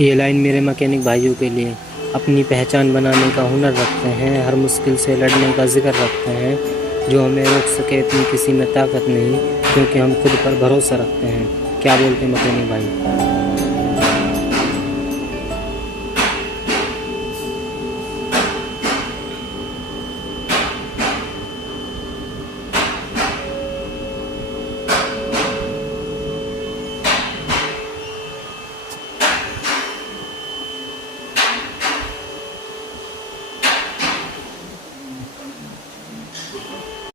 ये लाइन मेरे मैकेनिक भाइयों के लिए। अपनी पहचान बनाने का हुनर रखते हैं, हर मुश्किल से लड़ने का जिक्र रखते हैं। जो हमें रोक सके इतनी किसी में ताकत नहीं, क्योंकि हम खुद पर भरोसा रखते हैं। क्या बोलते हैं मैकेनिक भाई?